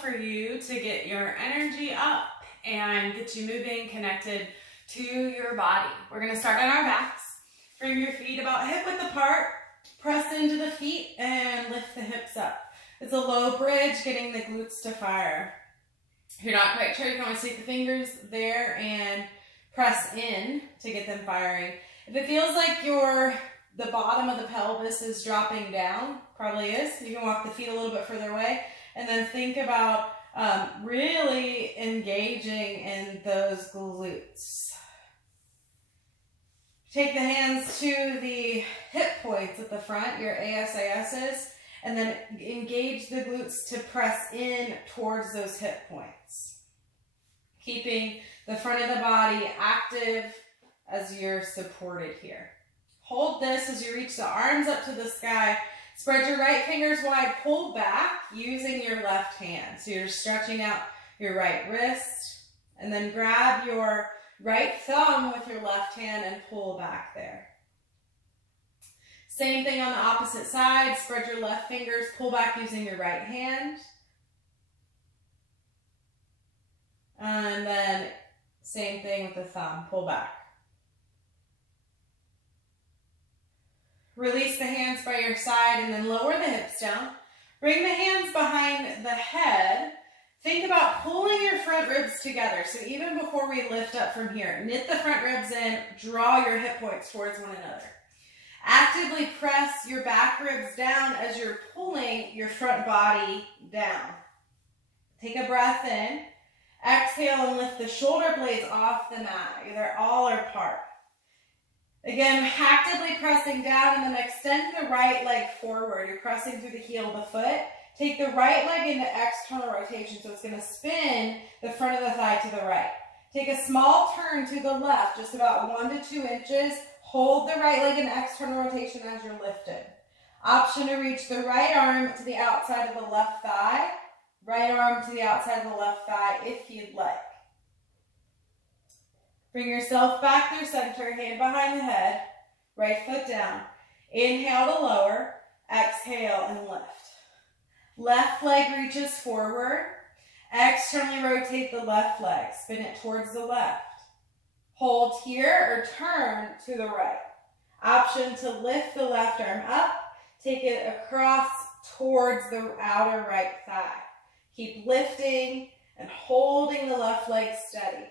love for you to get your energy up and get you moving, connected to your body. We're gonna start on our backs. Bring your feet about hip width apart, press into the feet and lift the hips up. It's a low bridge, getting the glutes to fire. If you're not quite sure, you can always take the fingers there and press in to get them firing. If it feels like the bottom of the pelvis is dropping down, probably is, you can walk the feet a little bit further away and then think about really engaging in those glutes. Take the hands to the hip points at the front, your ASISs, and then engage the glutes to press in towards those hip points. Keeping the front of the body active as you're supported here. Hold this as you reach the arms up to the sky. Spread your right fingers wide, pull back using your left hand. So you're stretching out your right wrist, and then grab your right thumb with your left hand and pull back there. Same thing on the opposite side. Spread your left fingers, pull back using your right hand. And then same thing with the thumb, pull back. Release the hands by your side and then lower the hips down. Bring the hands behind the head. Think about pulling your front ribs together. So even before we lift up from here, knit the front ribs in, draw your hip points towards one another. Actively press your back ribs down as you're pulling your front body down. Take a breath in. Exhale and lift the shoulder blades off the mat, either all or part. Again, actively pressing down and then extend the right leg forward. You're pressing through the heel of the foot. Take the right leg into external rotation, so it's going to spin the front of the thigh to the right. Take a small turn to the left, just about 1 to 2 inches. Hold the right leg in external rotation as you're lifted. Option to reach the right arm to the outside of the left thigh. Right arm to the outside of the left thigh if you'd like. Bring yourself back through center, hand behind the head, right foot down. Inhale to lower, exhale and lift. Left leg reaches forward. Externally rotate the left leg, spin it towards the left. Hold here or turn to the right. Option to lift the left arm up, take it across towards the outer right thigh. Keep lifting and holding the left leg steady.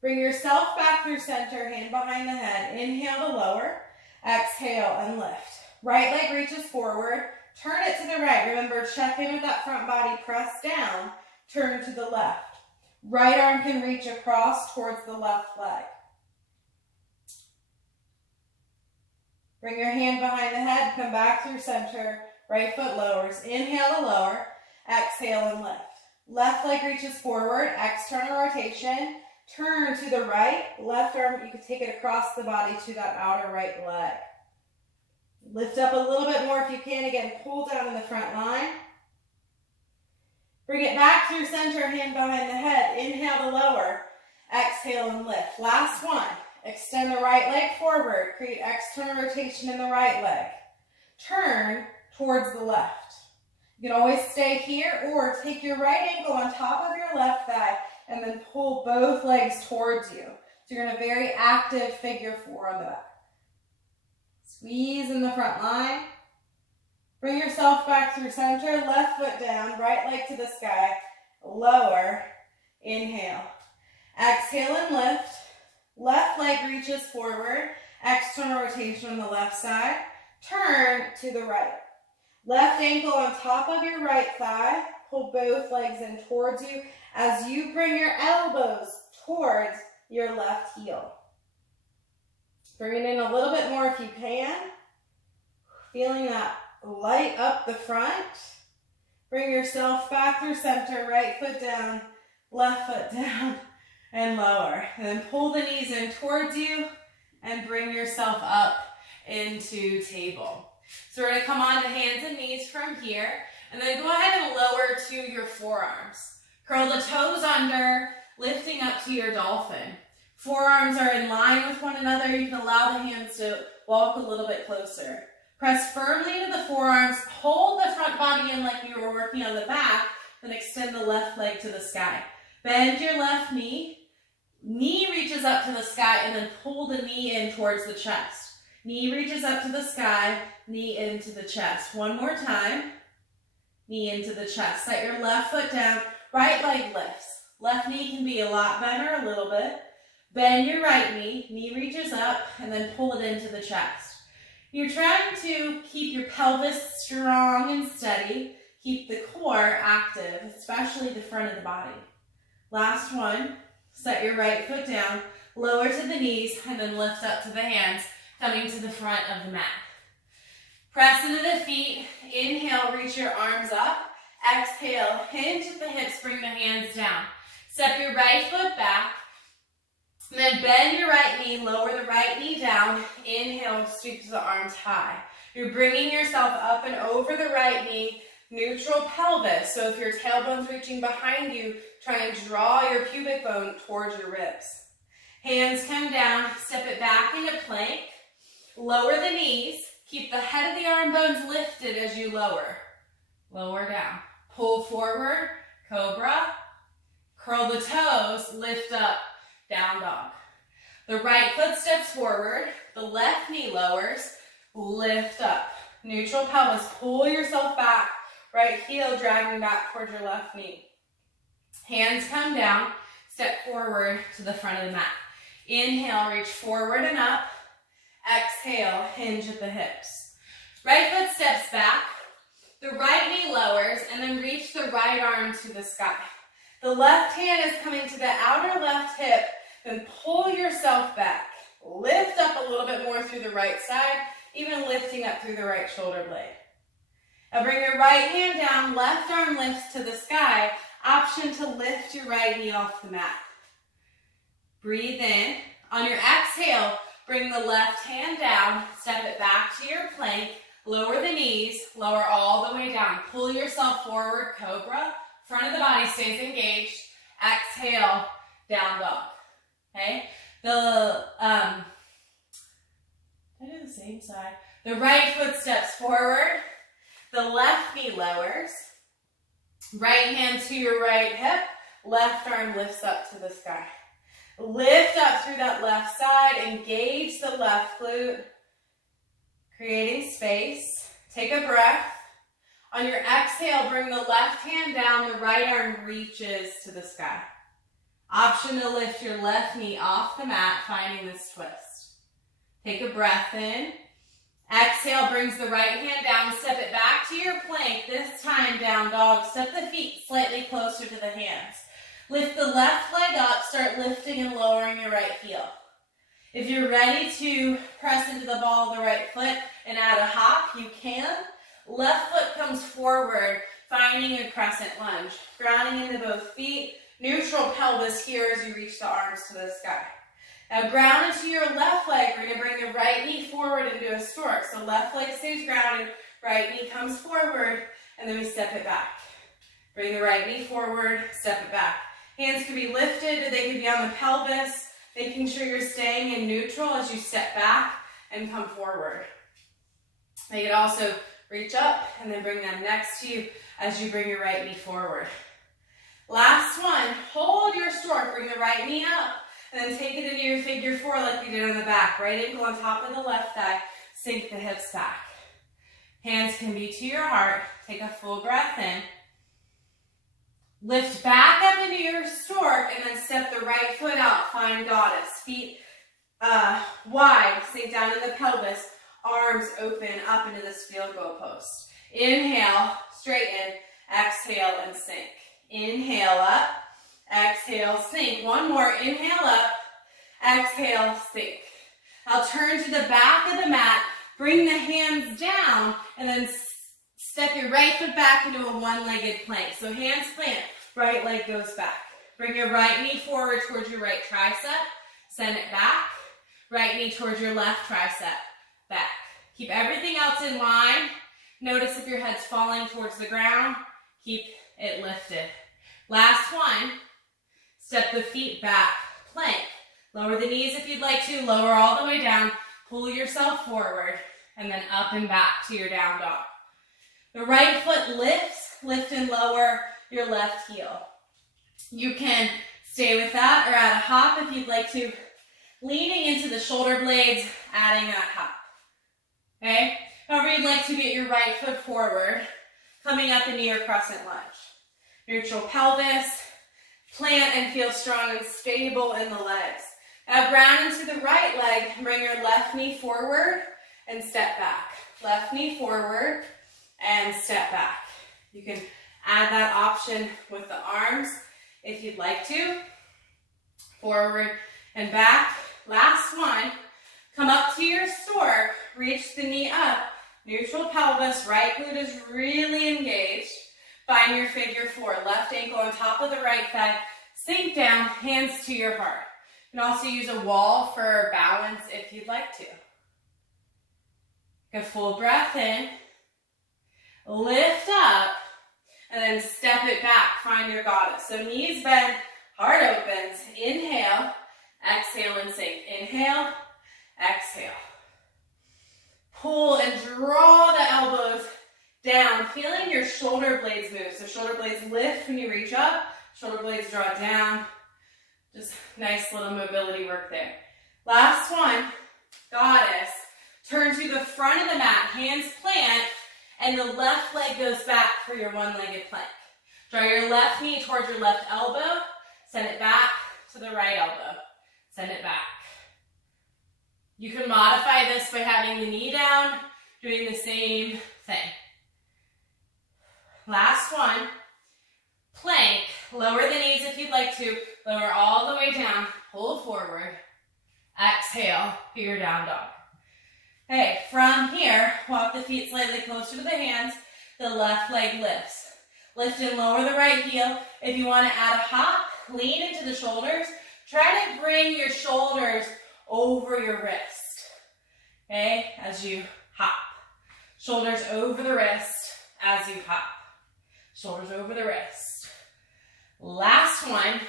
Bring yourself back through center, hand behind the head. Inhale to lower, exhale and lift. Right leg reaches forward, turn it to the right. Remember, check in with that front body, press down, turn to the left. Right arm can reach across towards the left leg. Bring your hand behind the head, come back through center, right foot lowers. Inhale to lower, exhale and lift. Left leg reaches forward, external rotation, turn to the right. Left arm, you can take it across the body to that outer right leg. Lift up a little bit more if you can. Again, pull down in the front line. Bring it back through center, hand behind the head. Inhale to lower, exhale and lift. Last one. Extend the right leg forward. Create external rotation in the right leg. Turn towards the left. You can always stay here or take your right ankle on top of your left thigh and then pull both legs towards you. So you're in a very active figure 4 on the back. Squeeze in the front line. Bring yourself back through center, left foot down, right leg to the sky, lower, inhale. Exhale and lift. Left leg reaches forward, external rotation on the left side. Turn to the right. Left ankle on top of your right thigh. Pull both legs in towards you as you bring your elbows towards your left heel. Bring it in a little bit more if you can. Feeling that light up the front. Bring yourself back through center, right foot down, left foot down, and lower. And then pull the knees in towards you and bring yourself up into table. So we're going to come on to hands and knees from here, and then go ahead and lower to your forearms. Curl the toes under, lifting up to your dolphin. Forearms are in line with one another. You can allow the hands to walk a little bit closer. Press firmly into the forearms. Hold the front body in like you were working on the back, then extend the left leg to the sky. Bend your left knee. Knee reaches up to the sky, and then pull the knee in towards the chest. Knee reaches up to the sky, knee into the chest. One more time. Knee into the chest. Set your left foot down, right leg lifts. Left knee can be a lot better, a little bit. Bend your right knee reaches up, and then pull it into the chest. You're trying to keep your pelvis strong and steady. Keep the core active, especially the front of the body. Last one. Set your right foot down, lower to the knees, and then lift up to the hands, coming to the front of the mat. Press into the feet. Inhale, reach your arms up. Exhale, hinge at the hips, bring the hands down. Step your right foot back. And then bend your right knee, lower the right knee down. Inhale, sweep the arms high. You're bringing yourself up and over the right knee, neutral pelvis. So if your tailbone's reaching behind you, try and draw your pubic bone towards your ribs. Hands come down, step it back into plank. Lower the knees. Keep the head of the arm bones lifted as you lower. Lower down. Pull forward, cobra. Curl the toes, lift up, down dog. The right foot steps forward, the left knee lowers, lift up. Neutral pelvis, pull yourself back. Right heel dragging back towards your left knee. Hands come down, step forward to the front of the mat. Inhale, reach forward and up. Exhale, hinge at the hips. Right foot steps back. The right knee lowers, and then reach the right arm to the sky. The left hand is coming to the outer left hip, then pull yourself back. Lift up a little bit more through the right side, even lifting up through the right shoulder blade. Now bring your right hand down, left arm lifts to the sky. Option to lift your right knee off the mat. Breathe in. On your exhale, bring the left hand down, step it back to your plank, lower the knees, lower all the way down. Pull yourself forward, cobra. Front of the body stays engaged. Exhale, down dog. Okay? I do the same side. The right foot steps forward. The left knee lowers. Right hand to your right hip. Left arm lifts up to the sky. Lift up through that left side. Engage the left glute. Creating space. Take a breath. On your exhale, bring the left hand down. The right arm reaches to the sky. Option to lift your left knee off the mat, finding this twist. Take a breath in. Exhale brings the right hand down. Step it back to your plank. This time down dog. Step the feet slightly closer to the hands. Lift the left leg up. Start lifting and lowering your right heel. If you're ready to press into the ball of the right foot and add a hop, you can. Left foot comes forward, finding a crescent lunge. Grounding into both feet. Neutral pelvis here as you reach the arms to the sky. Now ground into your left leg. We're going to bring the right knee forward into a stork. So left leg stays grounded, right knee comes forward, and then we step it back. Bring the right knee forward, step it back. Hands can be lifted, they can be on the pelvis, making sure you're staying in neutral as you step back and come forward. They could also reach up and then bring them next to you as you bring your right knee forward. Last one, hold your stork, bring the right knee up, and then take it into your figure four like we did on the back. Right ankle on top of the left thigh, sink the hips back. Hands can be to your heart, take a full breath in. Lift back up into your stork and then step the right foot out, find goddess. Feet wide, sink down in the pelvis, arms open up into this field goal post. Inhale, straighten, exhale and sink. Inhale up, exhale, sink. One more, inhale up, exhale, sink. I'll turn to the back of the mat, bring the hands down, and then step your right foot back into a one-legged plank. So hands plant, right leg goes back. Bring your right knee forward towards your right tricep, send it back. Right knee towards your left tricep, back. Keep everything else in line. Notice if your head's falling towards the ground, keep it lifted. Last one, step the feet back, plank. Lower the knees if you'd like to, lower all the way down, pull yourself forward, and then up and back to your down dog. The right foot lifts, lift and lower your left heel. You can stay with that or add a hop if you'd like to. Leaning into the shoulder blades, adding that hop. Okay? However you'd like to get your right foot forward, coming up into your crescent lunge. Neutral pelvis, plant and feel strong and stable in the legs. Now ground into the right leg, bring your left knee forward and step back. Left knee forward and step back. You can add that option with the arms if you'd like to. Forward and back. Last one. Come up to your stork. Reach the knee up. Neutral pelvis. Right glute is really engaged. Find your figure four. Left ankle on top of the right thigh. Sink down. Hands to your heart. You can also use a wall for balance if you'd like to. Take a full breath in. Lift up. And then step it back. Find your goddess. So knees bend. Heart opens. Inhale. Exhale and sink. Inhale. Exhale. Pull and draw the elbows down. Feeling your shoulder blades move. So shoulder blades lift when you reach up. Shoulder blades draw down. Just nice little mobility work there. Last one. Goddess. Turn to the front of the mat. Hands plant. And the left leg goes back for your one-legged plank. Draw your left knee towards your left elbow. Send it back to the right elbow. Send it back. You can modify this by having the knee down, doing the same thing. Last one. Plank. Lower the knees if you'd like to. Lower all the way down. Pull forward. Exhale to your down dog. Okay, from here, walk the feet slightly closer to the hands. The left leg lifts. Lift and lower the right heel. If you want to add a hop, lean into the shoulders. Try to bring your shoulders over your wrist. Okay, as you hop. Shoulders over the wrist as you hop. Shoulders over the wrist. Last one.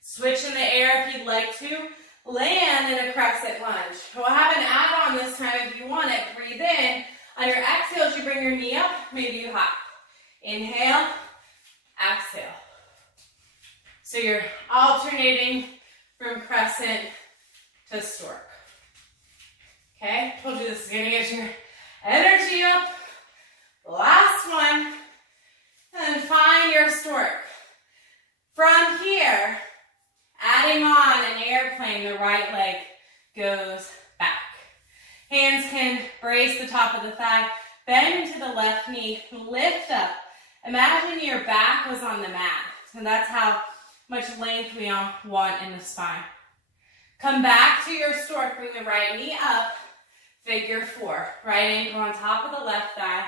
Switch in the air if you'd like to. Land in a crescent lunge. We'll have an add-on this time if you want it. Breathe in. On your exhale, as you bring your knee up, maybe you hop. Inhale, exhale. So you're alternating from crescent to stork. Okay, told you this is gonna get your energy up. Last one. And find your stork. From here, adding on an airplane, the right leg goes back. Hands can brace the top of the thigh, bend into the left knee, lift up. Imagine your back was on the mat. So that's how much length we want in the spine. Come back to your stork, bring the right knee up, figure four. Right ankle on top of the left thigh,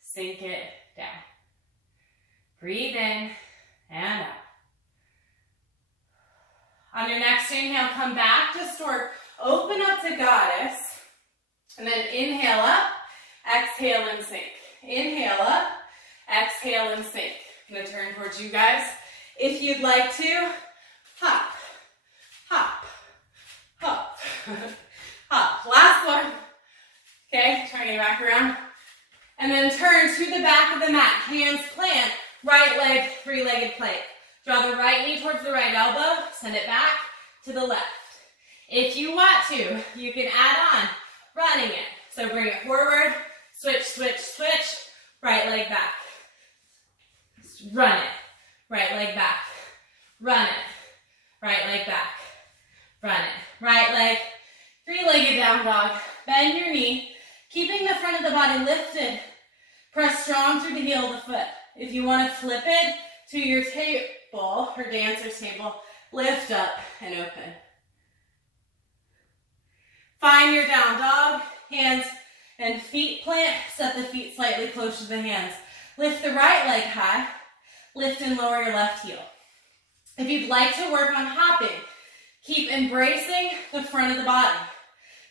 sink it down. Breathe in and out. On your next inhale, come back to stork. Open up to goddess. And then inhale up, exhale and sink. Inhale up, exhale and sink. I'm going to turn towards you guys. If you'd like to, hop, hop, hop, hop. Last one. Okay, turning back around. And then turn to the back of the mat. Hands plant, right leg, three-legged plank. Draw the right knee towards the right elbow, send it back to the left. If you want to, you can add on running it. So bring it forward, switch, switch, switch, right leg back. Run it, right leg back. Run it, right leg back. Run it, right leg, three-legged down dog. Bend your knee, keeping the front of the body lifted. Press strong through the heel of the foot. If you want to flip it to your table, or dancer's table, lift up and open. Find your down dog, hands and feet plant, set the feet slightly closer to the hands. Lift the right leg high, lift and lower your left heel. If you'd like to work on hopping, keep embracing the front of the body.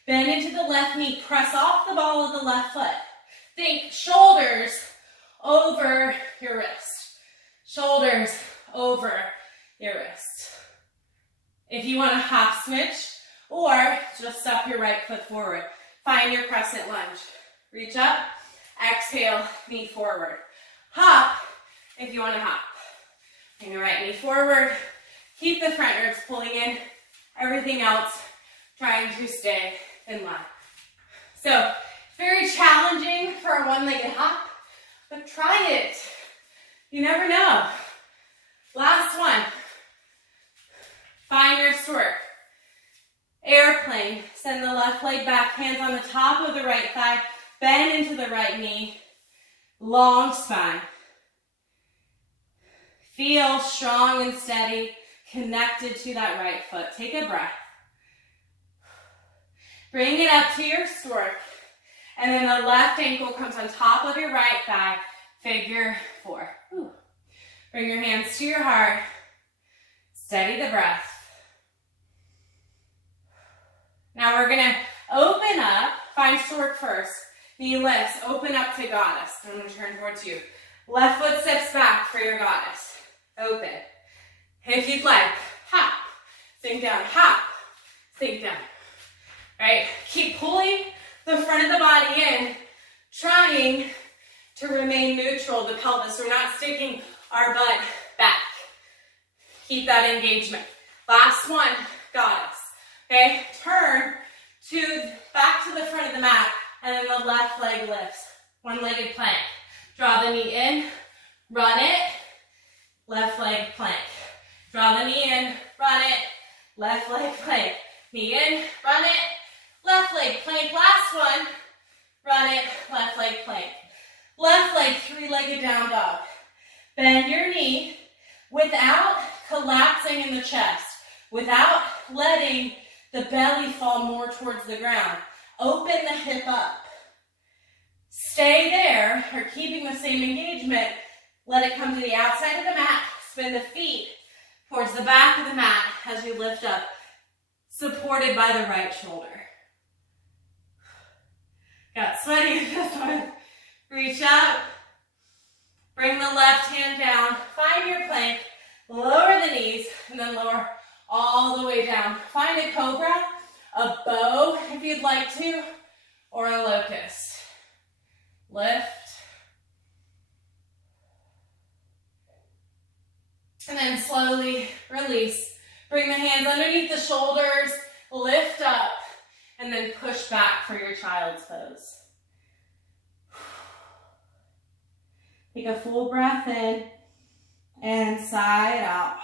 Bend into the left knee, press off the ball of the left foot. Think shoulders over your wrist. Shoulders over your wrist. If you want to hop switch or just step your right foot forward, find your crescent lunge. Reach up, exhale, knee forward. Hop if you want to hop. Bring the right knee forward. Keep the front ribs pulling in. Everything else trying to stay in line. So, very challenging for a one-legged hop, but try it. You never know. Last one. Find your stork. Airplane. Send the left leg back, hands on the top of the right thigh, bend into the right knee. Long spine. Feel strong and steady, connected to that right foot. Take a breath. Bring it up to your stork. And then the left ankle comes on top of your right thigh, figure 4. Ooh. Bring your hands to your heart. Steady the breath. Now we're gonna open up, find stork first. Knee lifts, open up to goddess. I'm gonna turn towards you. Left foot steps back for your goddess. Open. If you'd like, hop, sink down, hop, sink down. Right? Keep pulling the front of the body in, trying to remain neutral, the pelvis. We're not sticking our butt back. Keep that engagement. Last one, goddess. Okay? Turn back to the front of the mat, and then the left leg lifts. One-legged plank. Draw the knee in, run it, left leg plank. Draw the knee in, run it, left leg plank. Knee in, run it, left leg plank. Last one, run it, left leg plank. Left leg, three-legged down dog. Bend your knee without collapsing in the chest, without letting the belly fall more towards the ground. Open the hip up. Stay there, or keeping the same engagement. Let it come to the outside of the mat. Spin the feet towards the back of the mat as you lift up, supported by the right shoulder. Got sweaty with this one. Reach up. Bring the left hand down. Find your plank. Lower the knees, and then lower all the way down. Find a cobra, a bow if you'd like to, or a locust. Lift. And then slowly release. Bring the hands underneath the shoulders, lift up, and then push back for your child's pose. Take a full breath in and sigh it out.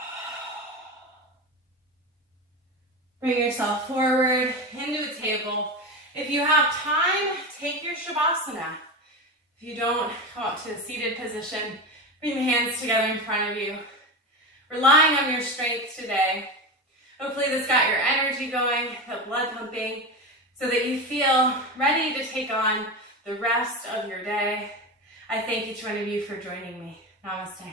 Bring yourself forward into a table. If you have time, take your Shavasana. If you don't, come up to a seated position. Bring the hands together in front of you. Relying on your strength today. Hopefully this got your energy going, the blood pumping, so that you feel ready to take on the rest of your day. I thank each one of you for joining me. Namaste.